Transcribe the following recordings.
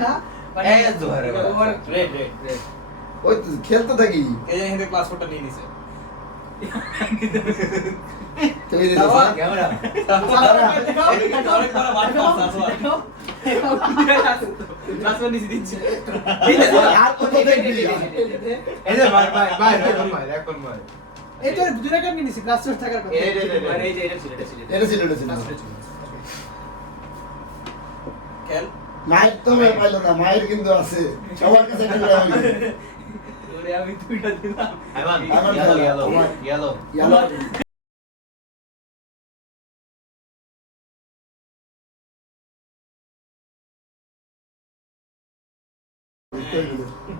না এই জোরে ওভার রেড ওই তো খেলতে থাকি এই যে হিন্দে ক্লাস 4টা নিয়ে নিছে তুমি দিছো দাও। ক্যামেরা অনেক বড় বার পাস আছে ক্লাস 1 নিচে দিচ্ছে আর কত দেখবি এই যে ভাই এখন ভাই এই তো দুই রেকর্ড নিছি ক্লাস 4 থাকার কথা মানে এই যে এটা ছিল এটা ছিল খেল মায়ের তো পাইলো না মায়ের কিন্তু আছে সবার কাছে একটা করে আমি ওরে আমি দুইটা দিলাম আইমান আমার ইয়েলো আমার- ইয়েলো ইয়ালা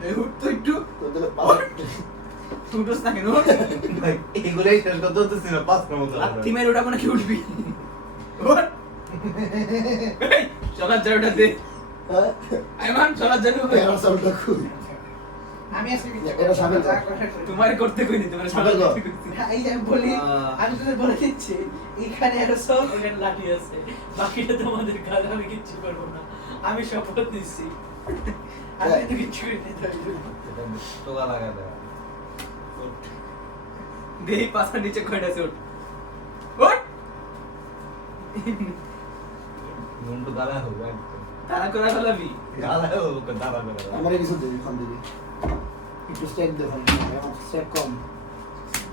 এই উঠ তো একটু তোদের পাওয়ার উঠোস না কেন ভাই এগুলাই শেষ করতে হচ্ছে না 5 নম্বর আর টিমের ওটা কোন কি উঠবি ওঠ এই চলার জায়গাটা দে আইমান চলার জায়গা কই এরা সবটা খুব আমি আজকে কি এটা সামনে যা। তোমার করতে কইনি তোমার সামনে চলার যাও। করতে কইছি না, এই যে আমি বলি আমি তোদের বলে দিচ্ছি এখানে এরসল ওখানে লাঠি আছে বাকিটা তোমাদের কাজ আমি কিচ্ছু করবো না আমি শপথ নিচ্ছি আমি তো কিচ্ছু করতে পারবো না। তোলা লাগা দে দেই পাছা নিচে কয়টা আছে ওঠ ওঠ নুনটু দাঁড়া হবে তারা করে ফেলাবি দাঁড়া হবে দাঁড়া করে আমার কিছু দেই খান দিবি একটু স্টেক দে ভাই আমার স্টেক কম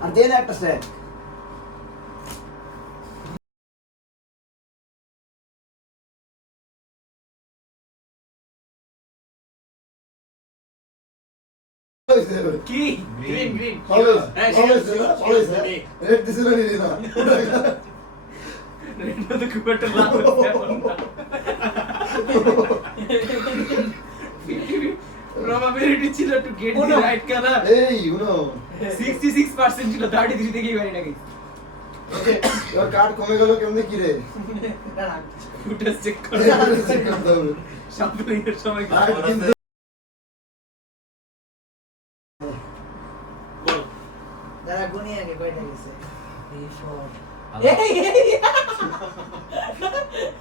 আর দেন একটা স্টেক কি Green, গ্রিন অলওয়েজ হ্যাঁ, always sure, always sure. Red দিছিল নি না রেড তো খুব একটা লাভ হচ্ছে এখন না probability ছিল to get the right color এই ইউনো 66% ছিল 33 থেকে বাড়ি নাকি তোর কার্ড কমে গেল কেমনে কি রে না না ফুটেজ চেক করে চেক করতে হবে সাম্পলিং এর সময় আর কিন্তু বল দাদা গুনি আগে কয়টা গেছে এই শট আল্লাহ।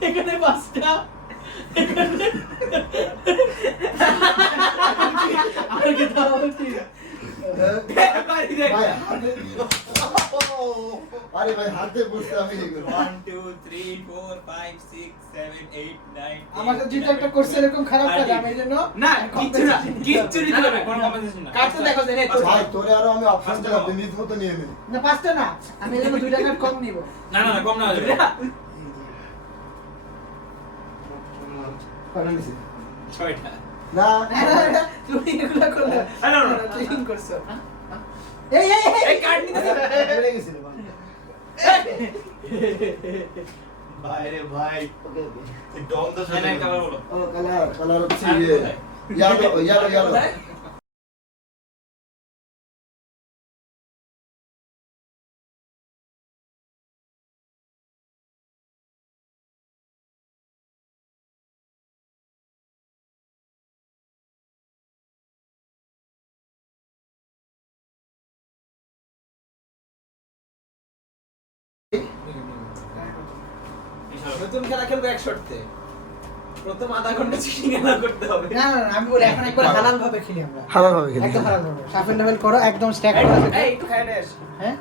এখানে পাঁচটা আর কি দাও ঠিক বাড়ি দেখ ভাই হাতে আরে ভাই হাতে বসতে আমি দেখব 1 2 3 4 5 6 7 8 9 আমাকে যেটা একটা করছে এরকম খারাপ কাজ আমি এই জন্য না কিচ্ছু না কিচ্ছু নিতে হবে কোনো কম্পেনসেশন না কাটতে দেখো যে নেই ভাই তোরে আরো আমি অপশন দিলাম তুই নিজ মতো নিয়ে নে না পাঁচটা না আমি এই জন্য 2 টাকা কম নিব না না কম না হবে কয়টা নিছি 6টা না তুমি এগুলা করলে হ্যালো চিটিং করছো এই এই এই কার্ড নিতে হেরে গেছিল ভাই ভাই রে ভাই ওকে ওকে ডম তো শুনে কালার বলো ও কালার হচ্ছে ইয়ালো নতুন খেলা খেলবো এক শর্তে প্রথম আধা ঘন্টা চিটিং না করতে হবে না না আমি বলি এখন একবার হালাল ভাবে খেলি আমরা হালাল ভাবে খেলি একদম হালাল ভাবে শাফল লেভেল করো একদম স্ট্যাক করা এই একটু খাই দেস হ্যাঁ